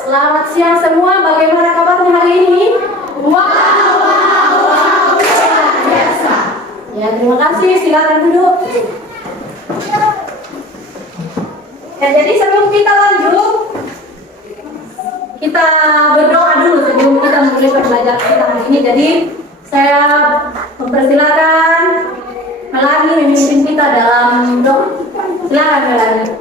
Selamat siang semua, bagaimana kabarnya hari ini? Luar biasa. Ya, terima kasih, silakan duduk. Ya, jadi sebelum kita lanjut, kita berdoa dulu sebelum kita mulai pembelajaran kita hari ini. Jadi, saya mempersilakan Melani memimpin kita dalam doa. Silakan Melani.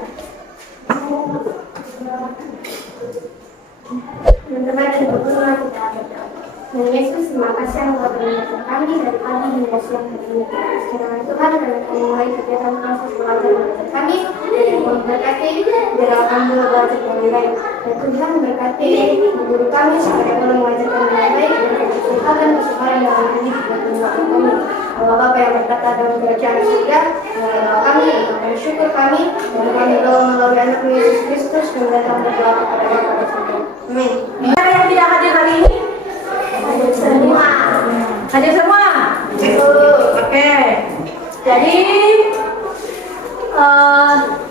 Teman-teman dan berdoa kita berdoa. Tuhan Yesus, terima kasih engkau menyertai kami dari pagi hingga siang hari ini. Kiranya Tuhan kami mulai kegiatan proses belajar kami dan memberkati biar kami belajar dengan baik. Dan Tuhan memberkati guru kami supaya boleh mengajarkan dengan baik dan kesehatan kesukaran dalam hidup dan kehidupan kami. Allah Bapa yang berkata dalam kerajaan surga, doa kami, kami syukur kami, dan kami doa melalui anak Yesus Kristus dan datang berdoa kepada Bapa di surga. Amin. Siapa yang tidak hadir hari ini? Hadir semua. Hadir semua? Oke. Jadi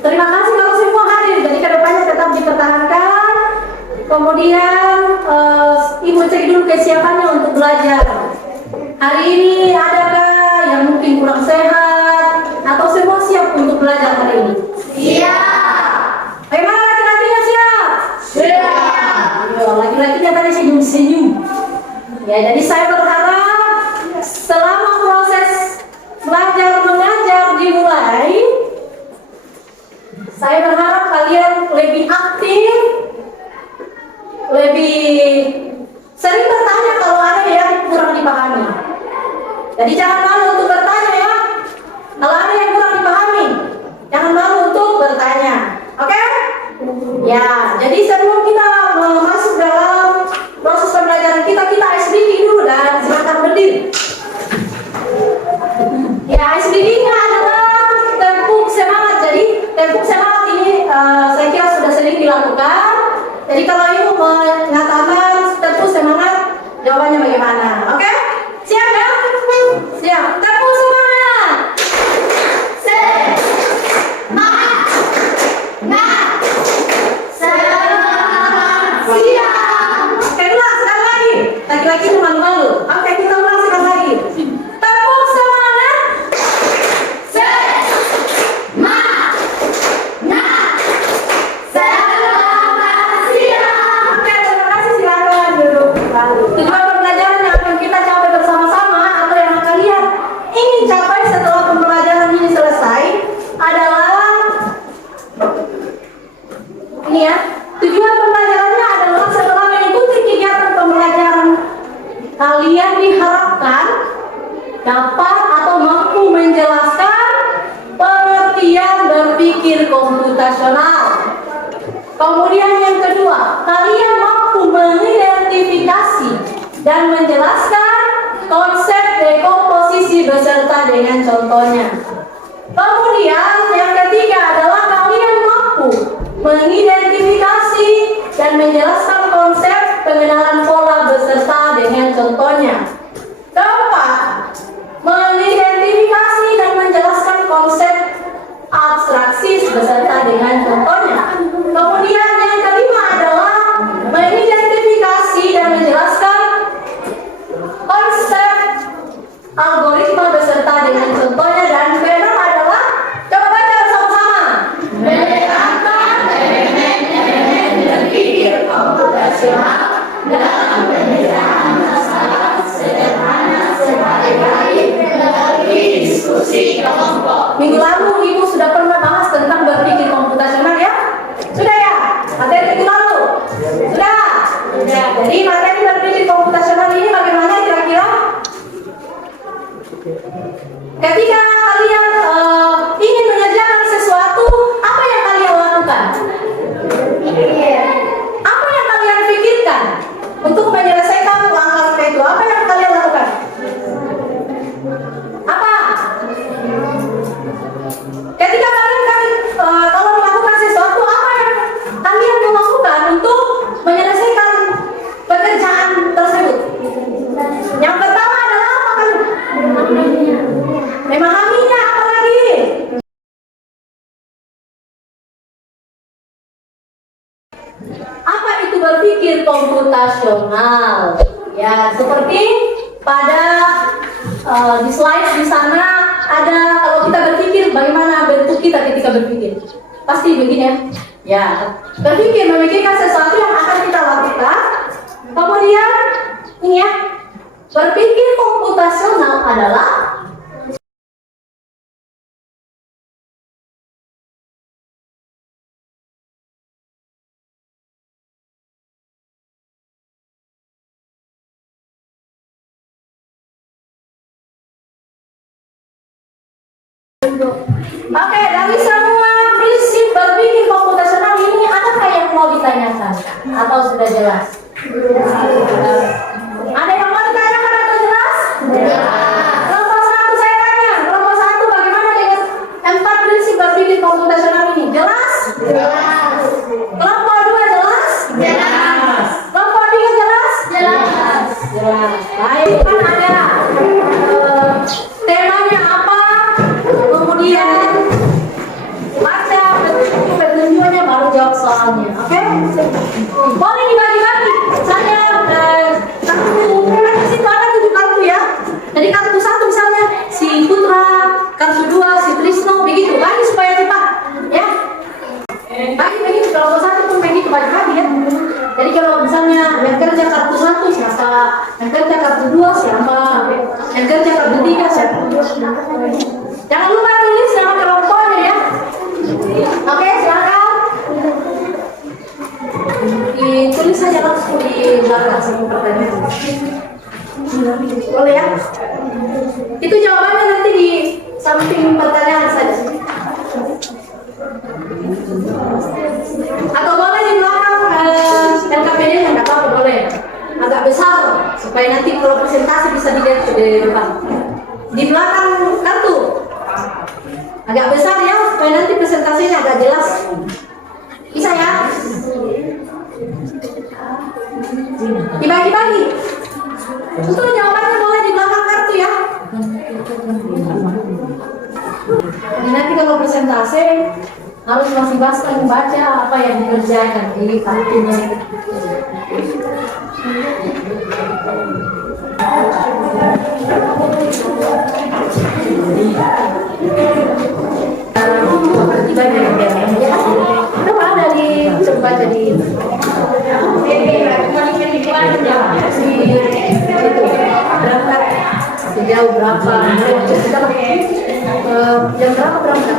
terima kasih kalau semua hadir. Jadi kedepannya tetap dipertahankan. Kemudian Ibu cek dulu kesiapannya untuk belajar. Hari ini adakah yang mungkin kurang sehat atau semua siap untuk belajar hari ini? Siap. Bagaimana laki-lakinya siap? Siap. Yo, laki-lakinya tadi senyum-senyum. Ya, jadi saya berharap selama proses belajar mengajar dimulai, saya berharap kalian lebih aktif, lebih sering bertanya kalau ada yang kurang dipahami. Jadi jangan malu untuk bertanya ya. Kalau ada yang kurang dipahami, jangan malu untuk bertanya. Oke? Ya, jadi sebelum kita masuk dalam proses pembelajaran kita SBG dulu dan silakan berdiri. Ya, SBG-nya adalah tempuk semangat. Jadi tempuk semangat ini saya kira sudah sering dilakukan. Jadi kalau Ibu mengatakan tempuk semangat, jawabannya bagaimana? Oke? Siap ya? Siap. Tempuk semangat. Laki-laki itu malu-malu. Oke, kita ulang sekali lagi. Tepuk semangat. Selamat siang. Oke, terima kasih. Silakan duduk kembali. Tujuan pembelajaran yang akan kita capai bersama-sama atau yang kalian ingin capai setelah pembelajaran ini selesai adalah ini ya. Tujuan pembelajarannya adalah setelah mengikuti kegiatan pembelajaran, kalian diharapkan dapat atau mampu menjelaskan pengertian berpikir komputasional. Kemudian yang kedua, kalian mampu mengidentifikasi dan menjelaskan konsep dekomposisi beserta dengan contohnya. Kemudian yang ketiga adalah kalian mampu mengidentifikasi dan menjelaskan konsep pengenalan pola beserta dengan contohnya. Keempat, mengidentifikasi dan menjelaskan konsep abstraksi beserta dengan contohnya. Kemudian yang kelima adalah mengidentifikasi dan menjelaskan konsep algoritma beserta dengan contohnya. Dan keenam adalah, coba baca bersama-sama, menerangkan elemen-elemen berpikir komputasional dalam penyelesaian masalah sederhana sebagai baik melalui diskusi kelompok. Minggu lalu Ibu sudah pernah bahas tentang berpikir komputasional ya? Sudah ya? Materi minggu lalu? Sudah? Sudah. Jadi materi berpikir komputasional ini bagaimana kira-kira? Ketika kalian ingin mengerjakan sesuatu, apa yang kalian lakukan? Apa yang kalian pikirkan untuk menyelesaikan langkah itu? Apa yang kalian lakukan? Apa? Ketika kalian kalau melakukan sesuatu, apa yang kalian mau lakukan untuk menyelesaikan pekerjaan tersebut? Yang pertama adalah apa kalian? Memahami komputasional. Ya, seperti pada di slide di sana ada kalau kita berpikir bagaimana bentuk kita ketika berpikir. Pasti begini ya. Ya, berpikir memikirkan sesuatu yang akan kita lakukan. Kemudian ini ya, berpikir komputasional adalah oke, dari semua prinsip berpikir komputasional ini adakah yang mau ditanyakan atau sudah jelas? Ada yang mau ditanyakan atau jelas? Kelompok satu saya tanya, kelompok satu bagaimana dengan 4 prinsip berpikir komputasional ini? Jelas? Jelas. Kelompok 2 jelas? Jelas. Kelompok 3 jelas? Jelas. Jelas. Baik, kan ada temanya apa? Kemudian baca petunjuknya baru jawab soalnya, oke? Boleh dibagi-bagi. Saya kartu kan di situ ada 7 kartu ya. Jadi kartu 1 misalnya si Putra, kartu 2 si Trisno, begitu. Bagi supaya cepat, ya. Bagi begitu. Kalau 1 pun begitu bagi-bagi ya. Jadi kalau misalnya yang kerja kartu 1 siapa, yang kerja kartu 2 siapa, yang kerja kartu 3 siapa. Jangan lupa tulis nama kelompoknya ya. Oke, silakan. Ditulis saja langsung di belakang semua pertanyaan. Boleh ya? Itu jawabannya nanti di samping pertanyaan saja. Atau boleh di belakang LKPD yang nggak apa-apa boleh. Agak besar supaya nanti kalau presentasi bisa dilihat di depan. Di belakang kartu. Agak besar ya, supaya nanti presentasinya agak jelas. Bisa ya? Dibagi-bagi. Itu jawabannya boleh di belakang kartu ya. Jadi nanti kalau presentasi harus masing-masing baca apa yang dikerjakan di kartunya. Berapa ada di coba jadi berangkat sejauh berapa jam berapa berangkat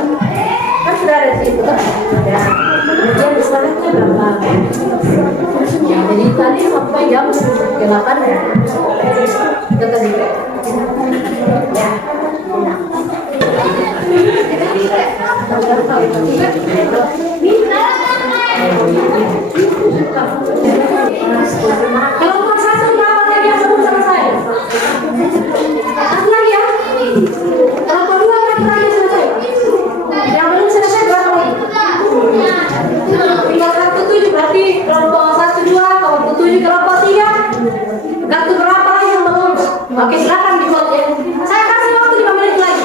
kan sudah ada di situ kan ada kemudian istirahatnya berapa ya, jadi tadi sampai jam 8 ya itu tadi ya. Kelompok 1 berapa tadi yang sebelum selesai? Satu lagi ya? Kelompok 2 berapa tadi yang selesai? Yang belum selesai berapa lagi? Tinggal kartu 7 berarti kelompok 1, 2, kelompok 7, kelompok 3. Kartu berapa lagi yang belum? Oke, silakan dibuat ya. Saya kasih waktu 5 menit lagi.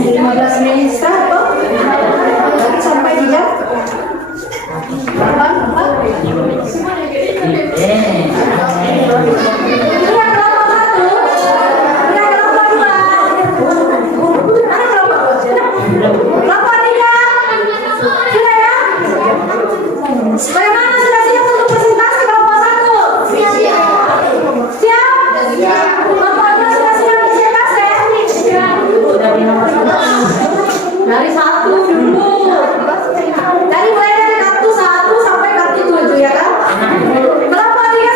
15 menit setengah sampai di jam 1 sampai kartu 7 ya kan? Berapa dia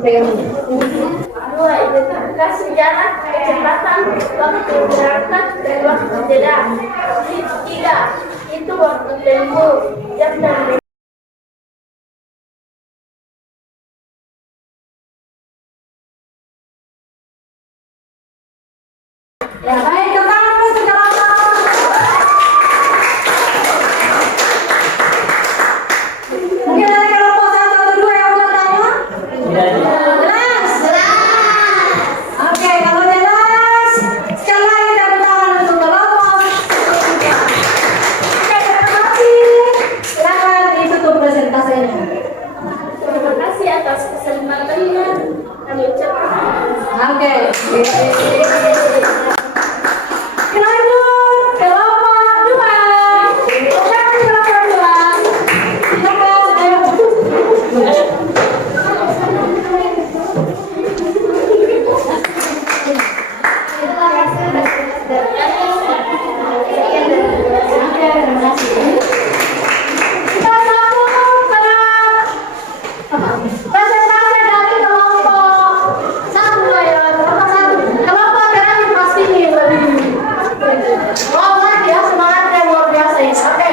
pegang. Dua, identifikasi sejarah, kecepatan, waktu berangkat, dan waktu jeda. Tiga, itu waktu tempo, jam dan menit. Ya, baik, tepuk tangan terus segalanya. Mungkin ada kelompok 1 atau 2 yang mau tanya? Jelas? Oke, kalau jelas, sekali lagi tepuk tangan untuk kelompok. Oke, terima kasih. Silakan ditutup presentasinya. Terima kasih atas kesempatannya. Kami ucapkan. Oke. Lanjut kelompok 2. Silakan kelompok 2. Silakan, ayo. Kita sambung pada presentasi dari kelompok 1 ya. Kelompok 1. Kelompok terakhir pasti nih lebih. Wah, dia semangatnya luar biasa ya. Oke.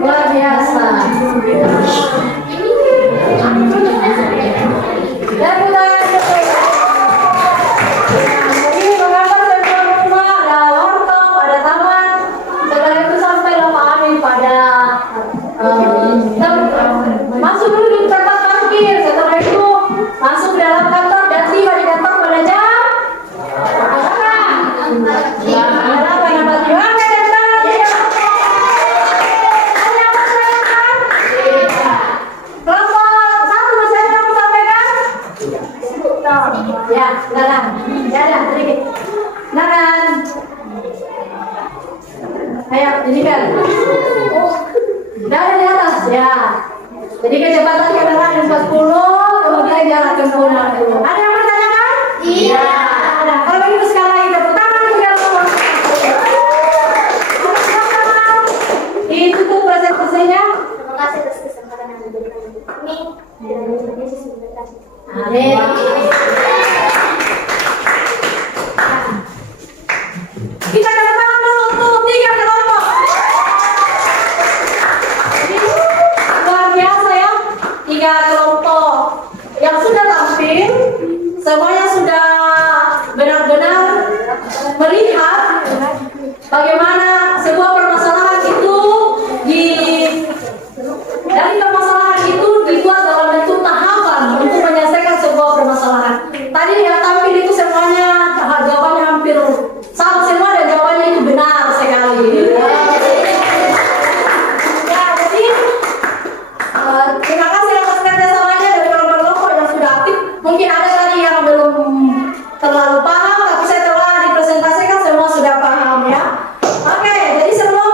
Luar biasa. Dan mulai. Jadi mengapa saya rumah ada lontong, ada taman. Setelah itu sampai kami pada masuk dulu di tempat parkir. Setelah itu masuk ke dalam kantor dan tiba di kantor pada jam berapa yang pasti? Oke, kelompok 1 masih ada yang mau sampaikan? Ya, silakan. Ya, ada sedikit. Silakan. Ayo, ini kan. Dari di atas, ya. Jadi kecepatan kendaraan 40, kemudian jarak tempuhnya. Ada yang bertanyakan? Iya. Ada. Kalau begitu sekali lagi tepuk tangan untuk kelompok. Ditutup presentasinya. Terima kasih atas kesempatan yang diberikan untuk kami. Dan Yesus memberkati. Amin. Kita tepuk tangan dulu untuk 3 kelompok. Ini luar biasa ya, 3 kelompok yang sudah tampil, semuanya sudah benar-benar melihat bagaimana sebuah permasalahan itu dari permasalahan itu dibuat dalam bentuk tahapan untuk menyelesaikan sebuah permasalahan. Tadi yang tampil itu semuanya jawabannya hampir sama semua dan jawabannya itu benar sekali. Ya, jadi terima kasih atas kerjasamanya dari kelompok-kelompok yang sudah aktif. Mungkin ada tadi yang belum terlalu paham, tapi saya telah dipresentasikan semua sudah paham ya. Oke, jadi sebelum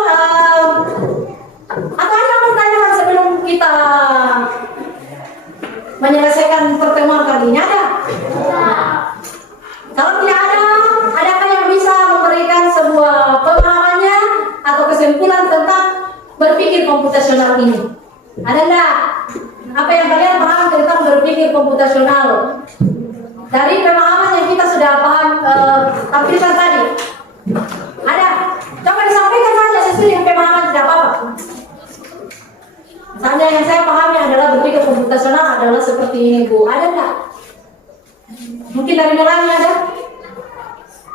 atau ada pertanyaan sebelum kita menyelesaikan pertemuan kali ini ada? Kalau tidak ada, adakah yang bisa memberikan sebuah pemahamannya atau kesimpulan tentang berpikir komputasional ini? Ada enggak? Apa yang kalian paham tentang berpikir komputasional? Dari pemahaman yang kita sudah paham tampilkan tadi. Ada? Coba disampaikan saja sesuai dengan pemahaman, tidak apa-apa. Misalnya yang saya pahami adalah berpikir komputasional adalah seperti ini, Bu. Ada enggak? Mungkin dari Melani ada?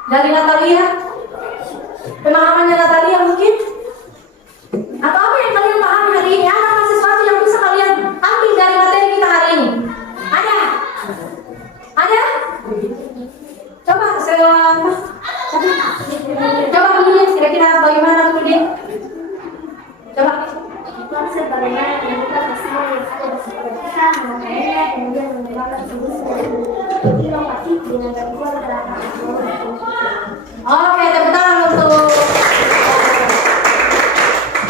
Dari Natalia? Pemahamannya Natalia mungkin? Atau apa yang kalian pahami hari ini? Ada sesuatu yang bisa kalian ambil dari materi kita hari ini? Ada? Ada? Coba coba kemudian kira-kira bagaimana kemudian? Coba. Konsep bagaimana membuka masalah yang ada di sekitar kita, mengenainya, kemudian mengembangkan solusi yang inovatif dengan gangguan gerakan. Oke, tepuk tangan untuk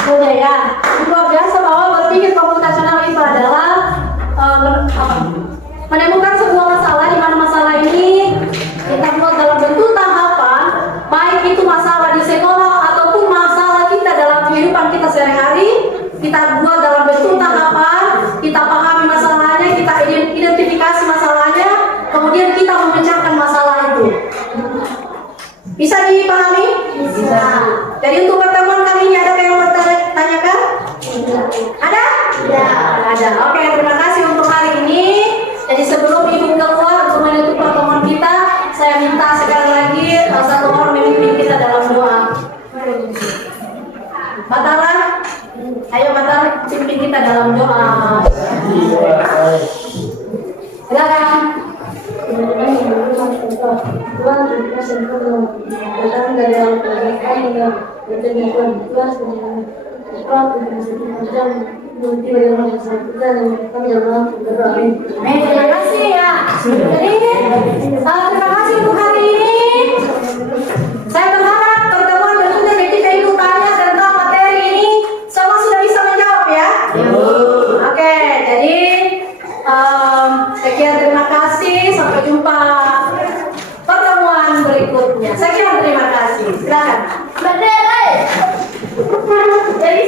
Bunda ya. Luar biasa bahwa berpikir komputasional itu adalah menemukan sebuah masalah di mana masalah ini kita buat dalam bentuk tahapan, baik itu masalah di sekolah ataupun masalah kita dalam kehidupan kita sehari-hari, kita buat dalam bentuk tahapan, kita pahami masalah Bisa dipahami? Bisa. Jadi untuk pertemuan kali ini ada yang mau tanyakan? Ada? Ya. Ada. Oke, terima kasih untuk hari ini. Jadi sebelum ibu keluar untuk menutup pertemuan kita, saya minta sekali lagi satu orang memimpin kita dalam doa. Batara, ayo Batara pimpin kita dalam doa. Silakan. Tuhan, terima kasih Engkau datang dari dalam keadaan yang menjadi Tuhan Tuhan sebenarnya. Tuhan, terima kasih Tuhan. Nanti bagaimana kita dan kami yang malam berdoa. Terima kasih ya. Jadi terima kasih untuk hari ini. Saya berharap pertemuan berikutnya ketika ibu tanya tentang materi ini semua sudah bisa menjawab ya. Oke, jadi sekian terima kasih. Sampai jumpa pertemuan berikutnya. Sekian terima kasih. Silakan. Jadi